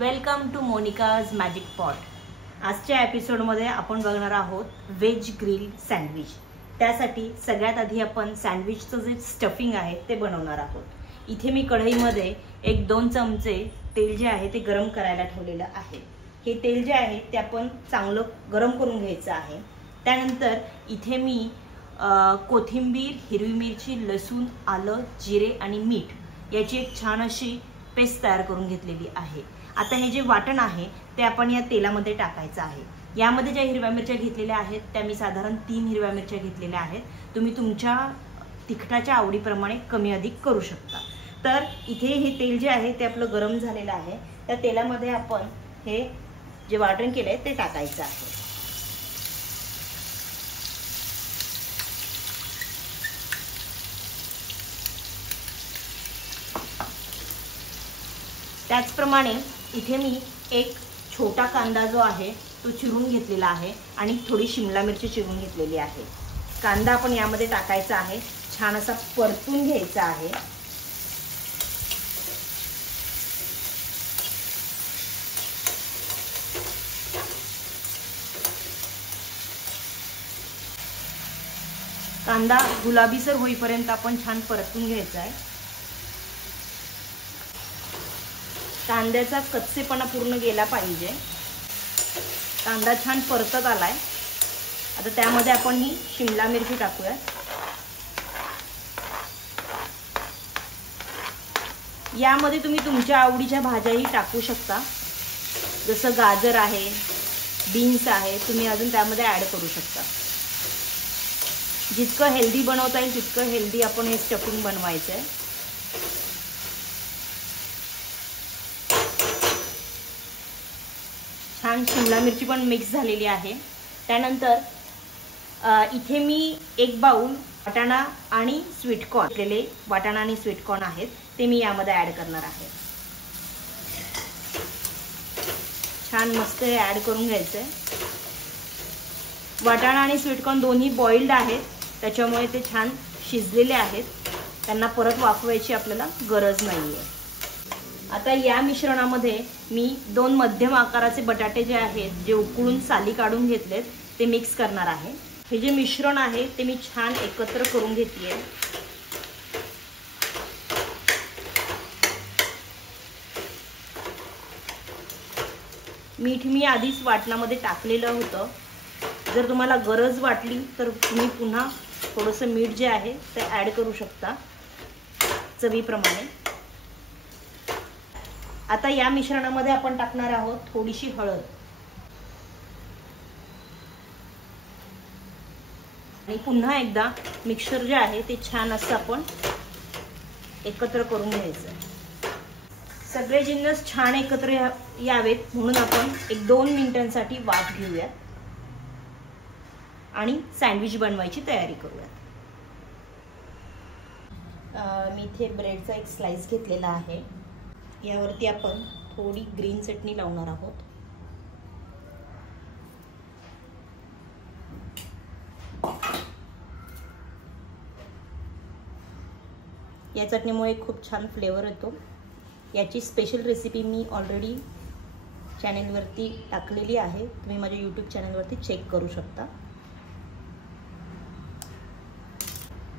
Welcome to Monica's magic pot. आजच्या एपिसोडमध्ये आपण बघणार आहोत व्हेज ग्रिल सँडविच। त्यासाठी सगळ्यात आधी आपण सँडविचचं जे स्टफिंग आहे ते बनवणार आहोत। इथे मी कढईमध्ये 1-2 चमचे तेल जे आहे ते गरम करायला ठेवलेलं आहे। हे तेल जे आहे ते आपण चांगलं गरम करून घ्यायचं आहे। त्यानंतर इथे मी कोथिंबीर, हिरवी मिरची, लसूण, आलं, जिरे आणि मीठ याची एक छान अशी पेस्ट तयार करून घेतलेली आहे। आता हे जे वाटण आहे ते आपण या तेलामध्ये टाकायचं आहे। यामध्ये ज्या हिरव्या मिरच्या घेतलेल्या आहेत त्या मी साधारण 3 हिरव्या मिरच्या घेतलेल्या आहेत। तुम्ही तुमच्या तिखटाच्या आवडीप्रमाणे कमी अधिक करू शकता। तर इथे हे तेल जे आहे ते आपलं गरम झालेलं आहे। त्या तेलामध्ये आपण हे जे वाटण केलंय ते टाकायचं आहे। त्याचप्रमाणे इथे मी एक छोटा कांदा जो आहे तो चिरून घेतलेला आहे आणि थोडी शिमला मिरची चिरून घेतलेली आहे। कांदा आपण यामध्ये टाकायचा आहे, छान असा परतून घ्यायचा आहे। कांदा गुलाबीसर होईपर्यंत आपण छान परतून घ्यायचा आहे। कांद्याचा कच्चेपणा पूर्ण गेला पाहिजे। कांदा छान परतत आलाय। आता त्यामध्ये आपण ही शिमला मिरची टाकूया। यामध्ये तुम्ही तुमच्या आवडीच्या भाज्याही टाकू शकता, जसं गाजर आहे, बीन्स आहे, तुम्ही अजून त्यामध्ये ऍड करू शकता। जितकं हेल्दी बनवता येईल तितकं हेल्दी आपण हे स्टफिंग बनवायचं आहे। छान शिमला मिरची पण मिक्स झालेली आहे। त्यानंतर इथे मी 1 बाउल वाटाणा आणि स्वीटकॉर्न घेतलेले वाटाणा आणि स्वीटकॉर्न आहेत ते मी यामध्ये ऍड करणार आहे। छान मस्त हे ऍड करून घ्यायचंय। वाटाणा आणि स्वीटकॉर्न दोन्ही बॉइल्ड आहेत, त्याच्यामुळे ते छान शिजलेले आहेत। त्यांना परत वाफवायची आपल्याला गरज नाहीये। आता या मिश्रणामध्ये मी 2 मध्यम आकाराचे बटाटे जे आहेत जे उकळून साली काढून घेतलेत ते मिक्स करणार आहे। हे जे मिश्रण आहे ते मी छान एकत्र करून घेतलीये। मीठ मी आधीच वाटणामध्ये टाकलेलं होतं। जर तुम्हाला गरज वाटली तर तुम्ही पुन्हा थोडंसं मीठ जे आहे ते ऍड करू शकता चवीप्रमाणे। आता या मिश्रणामध्ये आपण टाकणार आहोत थोडीशी हळद आणि पुन्हा एकदा मिक्सर जे आहे ते छान असं आपण एकत्र करून घ्यायचं। सगळे जिन्नस छान एकत्र यावेत म्हणून आपण 1-2 मिनिटांसाठी वाफ घेऊया आणि सँडविच बनवायची तयारी करूया। मी इथे ब्रेडचा एक स्लाइस घेतलेला आहे। यावरती आपण थोडी ग्रीन चटणी लावणार आहोत। या चटणीमुळे खूप छान फ्लेवर येतो। याची स्पेशल रेसिपी मी ऑलरेडी चॅनलवरती टाकलेली आहे, तुम्ही माझ्या यूट्यूब चॅनलवरती चेक करू शकता।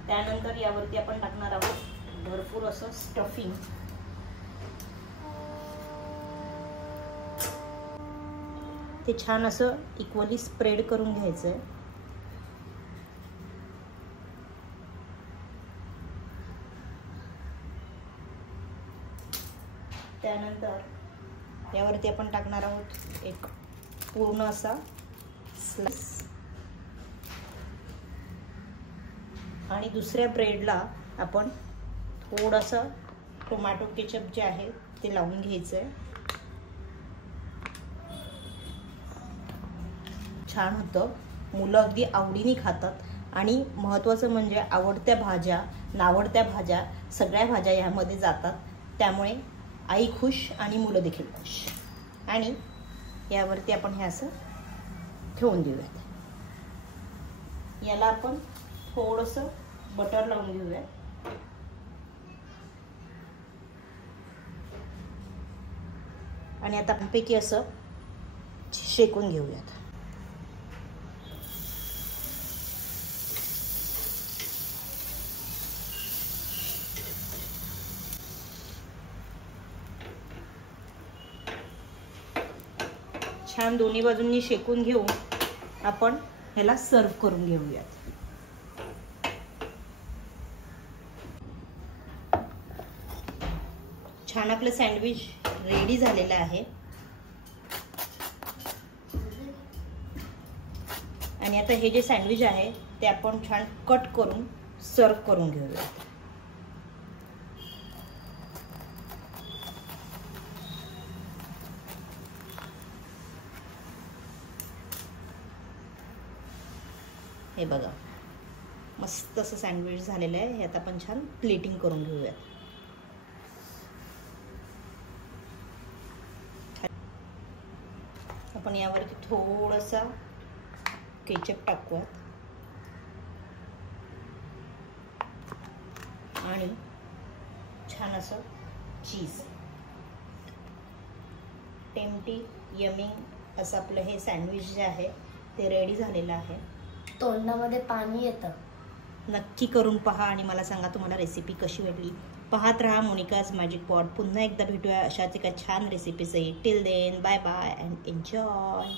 त्यानंतर यावरती आपण टाकणार आहोत भरपूर असं स्टफिंग। ते छान असं इक्वली स्प्रेड करून घ्यायचंय। त्यानंतर यावरती आपण टाकणार आहोत एक पूर्ण असा स्लाइस आणि दुसऱ्या ब्रेडला आपण थोडंसं टोमॅटो केचप जे आहे ते लावून घ्यायचंय। छान होतं, मुलं अगदी आवडीने खातात आणि महत्त्वाचं म्हणजे आवडत्या भाज्या, नावडत्या भाज्या सगळ्या भाज्या यामध्ये जातात। त्यामुळे आई खुश आणि मुलं देखील खुश। आणि यावरती आपण हे असं ठेवून देऊयात। याला आपण थोडंसं बटर लावून घेऊया। आणि आता पैकी असं शेकून घेऊयात. छान दोन्ही बाजूंनी शेकून घेऊन आपण ह्याला सर्व करून घेऊयात. छान आपलं सँडविच रेडी झालेलं आहे. आणि आता हे जे सँडविच आहे ते आपण छान कट करून सर्व करून घेऊया. हे बघा मस्त असं सँडविच झालेलं आहे. हे आता आपण छान प्लेटिंग करून घेऊया. आपण यावरती थोडासा केचप टाकूया आणि छान असं चीज. टेम्प्टी यमिंग असं आपलं हे सँडविच जे आहे ते रेडी झालेलं आहे. तोंडामध्ये पाणी येतं. नक्की करून पहा आणि मला सांगा तुम्हाला रेसिपी कशी वाटली. पाहत रहा मोनिकाज मॅजिक पॉट. पुन्हा एकदा भेटूया अशाच एका छान रेसिपीसही. Till then bye bye and enjoy.